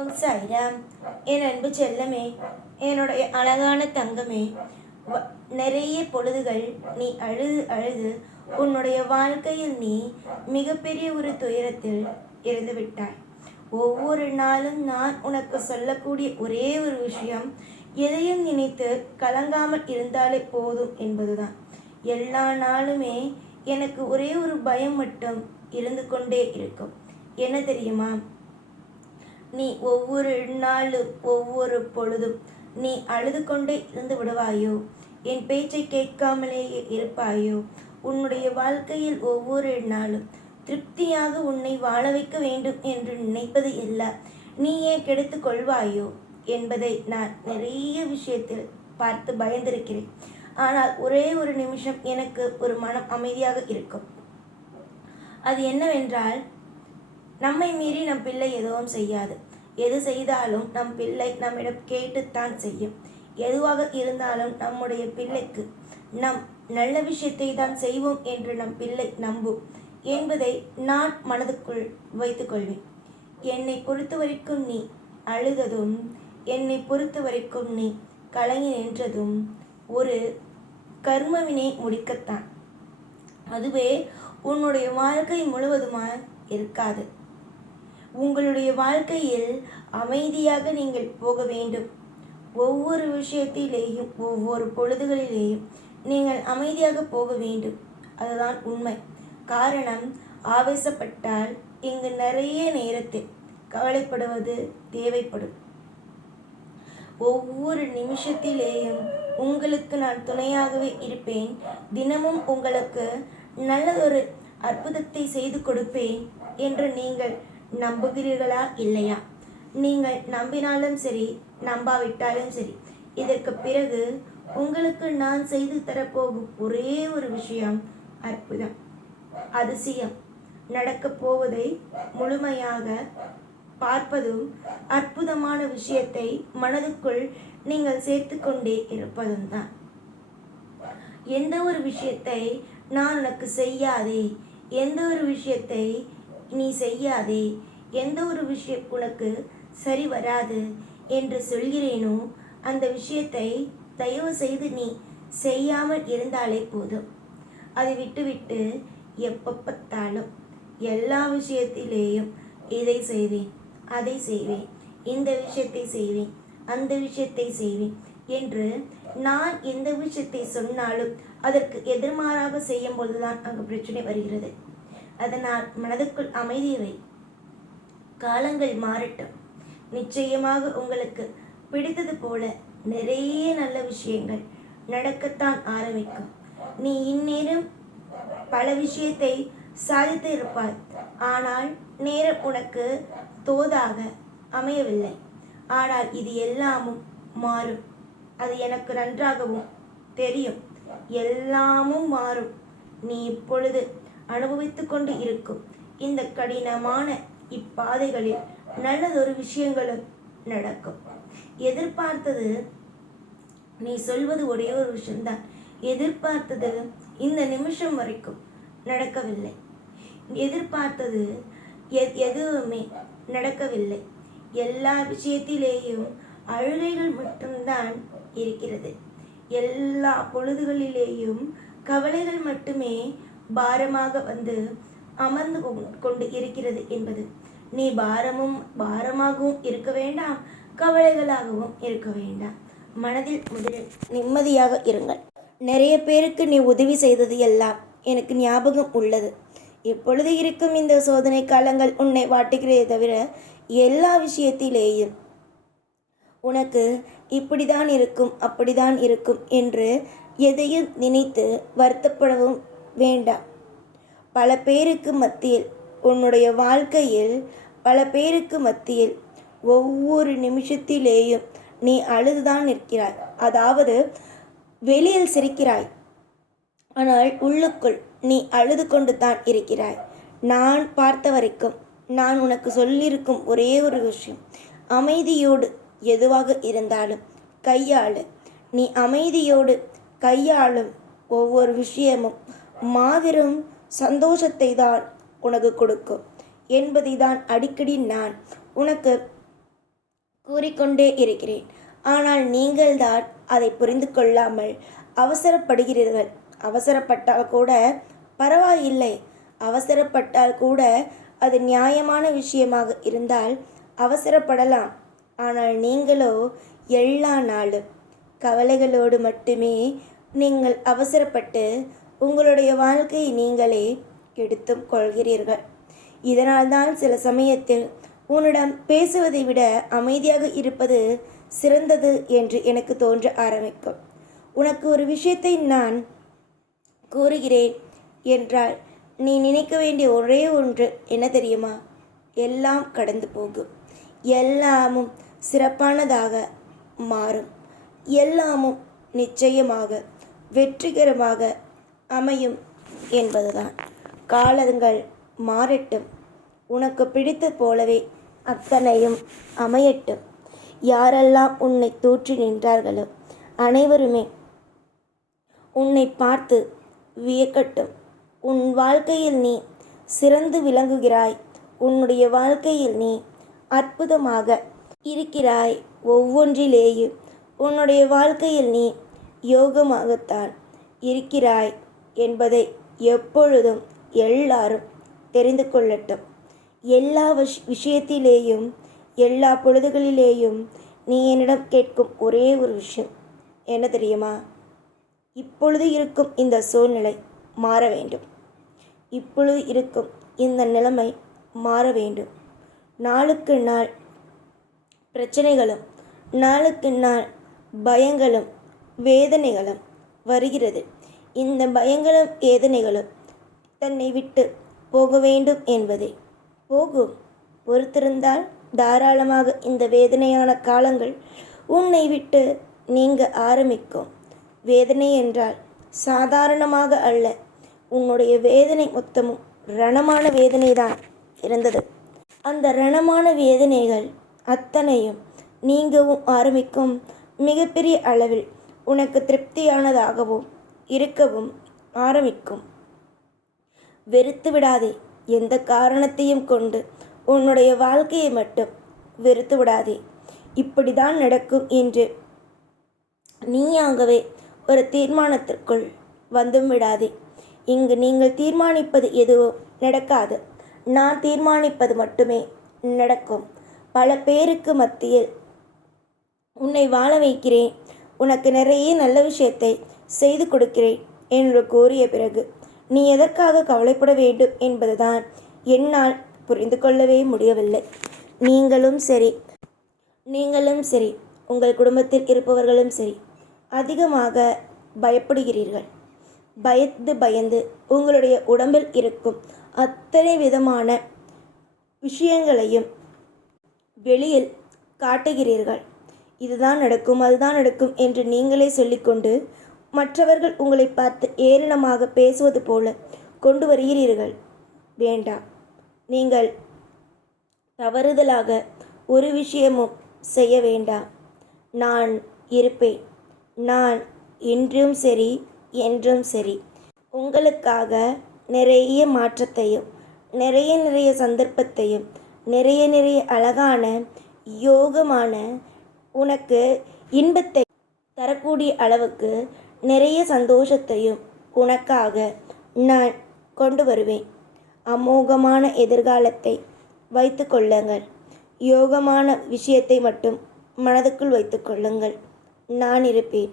ஓம் சாய்ராம். என் அன்பு செல்லமே, என்னுடைய அழகான தங்கமே, நிறைய பொழுதுகள் நீ அழுது அழுது உன்னுடைய வாழ்க்கையில் நீ மிகப்பெரிய ஒரு துயரத்தில் இருந்து விட்டாய். ஒவ்வொரு நாளும் நான் உனக்கு சொல்லக்கூடிய ஒரே ஒரு விஷயம், எதையும் நினைத்து கலங்காமல் இருந்தாலே போதும் என்பதுதான். எல்லா நாளுமே எனக்கு ஒரே ஒரு பயம் மட்டும் இருந்து கொண்டே இருக்கும். என்ன தெரியுமா? நீ ஒவ்வொரு நாளும் ஒவ்வொரு பொழுதும் நீ அழுது கொண்டே இருந்து விடுவாயோ? என் பேச்சை கேட்காமலேயே இருப்பாயோ? உன்னுடைய வாழ்க்கையில் ஒவ்வொரு நாளும் திருப்தியாக உன்னை வாழ வைக்க வேண்டும் என்று நினைப்பது எல்லாம் நீயே கெடுத்து கொள்வாயோ என்பதை நான் நிறைய விஷயத்தில் பார்த்து பயந்திருக்கிறேன். ஆனால் ஒரே ஒரு நிமிஷம் எனக்கு ஒரு மனம் அமைதியாக இருக்கும். அது என்னவென்றால், நம்மை மீறி நம் பிள்ளை எதுவும் செய்யாது. எது செய்தாலும் நம் பிள்ளை நம்மிடம் கேட்டுத்தான் செய்யும். எதுவாக இருந்தாலும் நம்முடைய பிள்ளைக்கு நம் நல்ல விஷயத்தை தான் செய்வோம் என்று நம் பிள்ளை நம்பும் என்பதை நான் மனதுக்குள் வைத்துக்கொள்வேன். என்னை பொறுத்த வரைக்கும் நீ அழுததும், என்னை பொறுத்த வரைக்கும் நீ கலங்கி நின்றதும் ஒரு கர்மவினை முடிக்கத்தான். அதுவே உன்னுடைய வாழ்க்கை முழுவதுமாக இருக்காது. உங்களுடைய வாழ்க்கையில் அமைதியாக நீங்கள் போக வேண்டும். ஒவ்வொரு விஷயத்திலேயும் ஒவ்வொரு பொழுதுகளிலேயும் நீங்கள் அமைதியாக போக வேண்டும். அதுதான் உண்மை. காரணம், ஆவேசப்பட்டால் இங்கு நிறைய நேரத்தில் கவலைப்படுவது தேவைப்படும். ஒவ்வொரு நிமிஷத்திலேயும் உங்களுக்கு நான் துணையாகவே இருப்பேன். தினமும் உங்களுக்கு நல்லதொரு அற்புதத்தை செய்து கொடுப்பேன் என்று நீங்கள் நம்புகிறீர்களா இல்லையா? நீங்கள் நம்பினாலும் சரி, நம்பாவிட்டாலும் சரி, இதற்கு பிறகு உங்களுக்கு நான் செய்து தரப்போகும் ஒரே ஒரு விஷயம் அற்புதம், அதிசயம். நடக்கப் போவதை முழுமையாக பார்ப்பதும், அற்புதமான விஷயத்தை மனதுக்குள் நீங்கள் சேர்த்து கொண்டே இருப்பதும் தான். எந்த ஒரு விஷயத்தை நான் உனக்கு செய்யாதே, எந்த ஒரு விஷயத்தை நீ செய்யாதே, எந்த ஒரு விஷயம் உனக்கு சரி வராது என்று சொல்கிறேனோ அந்த விஷயத்தை தயவு செய்து நீ செய்யாமல் இருந்தாலே போதும். அதை விட்டுவிட்டு எப்போ பார்த்தாலும் எல்லா விஷயத்திலேயும் இதை செய்வேன், அதை செய்வேன், இந்த விஷயத்தை செய்வேன், அந்த விஷயத்தை செய்வேன் என்று நான் எந்த விஷயத்தை சொன்னாலும் அதற்கு எதிர்மாறாக செய்யும் பொழுதுதான் அங்கு பிரச்சனை வருகிறது. அதனால் மனதுக்குள் அமைதி வை. காலங்கள் மாறட்டும். நிச்சயமாக உங்களுக்கு பிடித்தது போல நிறைய நல்ல விஷயங்கள் நடக்கத்தான் ஆரம்பிக்கும். நீ இந்நேரம் பல விஷயத்தை சாதித்து இருப்பாய். ஆனால் நேரம் உனக்கு தோதாக அமையவில்லை. ஆனால் இது எல்லாமும் மாறும். அது எனக்கு நன்றாகவும் தெரியும். எல்லாமும் மாறும். நீ இப்பொழுது அனுபவித்து கொண்டு இருக்கும் இந்த கடினமான இப்பாதைகளில் நல்லதொரு விஷயங்களும் நடக்கும். எதிர்பார்த்தது, நீ சொல்வது ஒரே ஒரு விஷயம்தான். எதிர்பார்த்தது இந்த நிமிஷம் வரைக்கும் நடக்கவில்லை. எதிர்பார்த்தது எதுவுமே நடக்கவில்லை. எல்லா விஷயத்திலேயும் அழுகைகள் மட்டும்தான் இருக்கிறது. எல்லா பொழுதுகளிலேயும் கவலைகள் மட்டுமே பாரமாக வந்து அமர்ந்து கொண்டு இருக்கிறது என்பது. நீ பாரமாகவும் இருக்க வேண்டாம், கவலைகளாகவும் இருக்க வேண்டாம். மனதில் முதலில் நிம்மதியாக இருங்கள். நிறைய பேருக்கு நீ உதவி செய்தது எல்லாம் எனக்கு ஞாபகம் உள்ளது. இப்பொழுது இருக்கும் இந்த சோதனை காலங்கள் உன்னை வாட்டுகிறதே தவிர எல்லா விஷயத்திலேயும் உனக்கு இப்படிதான் இருக்கும், அப்படிதான் இருக்கும் என்று எதையும் நினைத்து வருத்தப்படவும் வேண்டாம். பல பேருக்கு மத்தியில், உன்னுடைய வாழ்க்கையில் பல பேருக்கு மத்தியில் ஒவ்வொரு நிமிஷத்திலேயும் நீ அழுதுதான் நிற்கிறாய். அதாவது வெளியில் சிரிக்கிறாய், ஆனால் உள்ளுக்குள் நீ அழுது கொண்டு தான் இருக்கிறாய். நான் பார்த்த வரைக்கும் நான் உனக்கு சொல்லியிருக்கும் ஒரே ஒரு விஷயம், அமைதியோடு எதுவாக இருந்தாலும் கையாளு. நீ அமைதியோடு கையாளும் ஒவ்வொரு விஷயமும் மாபெரும் சந்தோஷத்தை தான் உனக்கு கொடுக்கும் என்பதை தான் அடிக்கடி நான் உனக்கு கூறிக்கொண்டே இருக்கிறேன். ஆனால் நீங்கள்தான் அதை புரிந்து கொள்ளாமல் அவசரப்படுகிறீர்கள். அவசரப்பட்டால் கூட பரவாயில்லை. அவசரப்பட்டால் கூட அது நியாயமான விஷயமாக இருந்தால் அவசரப்படலாம். ஆனால் நீங்களோ எல்லா நாளும் கவலைகளோடு மட்டுமே நீங்கள் அவசரப்பட்டு உங்களுடைய வாழ்க்கையை நீங்களே கெடுத்தும் கொள்கிறீர்கள். இதனால்தான் சில சமயத்தில் உன்னிடம் பேசுவதை விட அமைதியாக இருப்பது சிறந்தது என்று எனக்கு தோன்ற ஆரம்பிக்கும். உனக்கு ஒரு விஷயத்தை நான் கூறுகிறேன் என்றால் நீ நினைக்க வேண்டிய ஒரே ஒன்று என்ன தெரியுமா? எல்லாம் கடந்து போகும், எல்லாமும் சிறப்பானதாக மாறும், எல்லாமும் நிச்சயமாக வெற்றிகரமாக அமையும் என்பதுதான். காலங்கள் மாறட்டும், உனக்கு பிடித்த போலவே அத்தனையும் அமையட்டும். யாரெல்லாம் உன்னை தூற்றி நின்றார்களோ அனைவருமே உன்னை பார்த்து வியக்கட்டும். உன் வாழ்க்கையில் நீ சிறந்து விளங்குகிறாய். உன்னுடைய வாழ்க்கையில் நீ அற்புதமாக இருக்கிறாய். ஒவ்வொன்றிலேயும் உன்னுடைய வாழ்க்கையில் நீ யோகமாகத்தான் இருக்கிறாய் என்பதை எப்பொழுதும் எல்லாரும் தெரிந்து கொள்ளட்டும். எல்லா விஷயத்திலேயும் எல்லா பொழுதுகளிலேயும் நீ என்னிடம் கேட்கும் ஒரே ஒரு விஷயம் என்ன தெரியுமா? இப்பொழுது இருக்கும் இந்த சூழ்நிலை மாற வேண்டும். இப்பொழுது இருக்கும் இந்த நிலைமை மாற வேண்டும். நாளுக்கு நாள் பிரச்சனைகளும் நாளுக்கு நாள் பயங்களும் வேதனைகளும் வருகிறது. இந்த பயங்களும் வேதனைகளும் தன்னை விட்டு போக வேண்டும் என்பதே போகும். பொறுத்திருந்தால் தாராளமாக இந்த வேதனையான காலங்கள் உன்னை விட்டு நீங்க ஆரம்பிக்கும். வேதனை என்றால் சாதாரணமாக அல்ல. உன்னுடைய வேதனை மொத்தமும் ரணமான வேதனைதான் இருந்தது. அந்த ரணமான வேதனைகள் அத்தனையும் நீங்கவும் ஆரம்பிக்கும். மிகப்பெரிய அளவில் உனக்கு திருப்தியானதாகவும் இருக்கவும் ஆரம்பிக்கும். வெறுத்து விடாதே. எந்த காரணத்தையும் கொண்டு உன்னுடைய வாழ்க்கையை மட்டும் வெறுத்து விடாதே. இப்படிதான் நடக்கும் என்று நீயாகவே ஒரு தீர்மானத்திற்குள் வந்தும் விடாதே. இங்கு நீங்கள் தீர்மானிப்பது எதுவும் நடக்காது. நான் தீர்மானிப்பது மட்டுமே நடக்கும். பல பேருக்கு மத்தியில் உன்னை வாழ வைக்கிறேன், உனக்கு நிறைய நல்ல விஷயத்தை செய்து கொடுக்கிறேன் என்று கூறிய பிறகு நீ எதற்காக கவலைப்பட வேண்டும் என்பதுதான் என்னால் புரிந்து கொள்ளவே முடியவில்லை. நீங்களும் சரி, உங்கள் குடும்பத்தில் இருப்பவர்களும் சரி, அதிகமாக பயப்படுகிறீர்கள். பயந்து உங்களுடைய உடம்பில் இருக்கும் அத்தனை விதமான விஷயங்களையும் வெளியில் காட்டுகிறீர்கள். இதுதான் நடக்கும், அதுதான் நடக்கும் என்று நீங்களே சொல்லிக்கொண்டு மற்றவர்கள் உங்களை பார்த்து ஏளனமாக பேசுவது போல கொண்டு வருகிறீர்கள். வேண்டாம். நீங்கள் தவறுதலாக ஒரு விஷயமும் செய்ய வேண்டாம். நான் இருப்பேன். நான் இன்றும் சரி என்றும் சரி உங்களுக்காக நிறைய மாற்றத்தையும் நிறைய சந்தர்ப்பத்தையும் நிறைய அழகான யோகமான உனக்கு இன்பத்தை தரக்கூடிய அளவுக்கு நிறைய சந்தோஷத்தையும் உனக்காக நான் கொண்டு வருவேன். அமோகமான எதிர்காலத்தை வைத்து கொள்ளுங்கள். யோகமான விஷயத்தை மட்டும் மனதுக்குள் வைத்து கொள்ளுங்கள். நான் இருப்பேன்.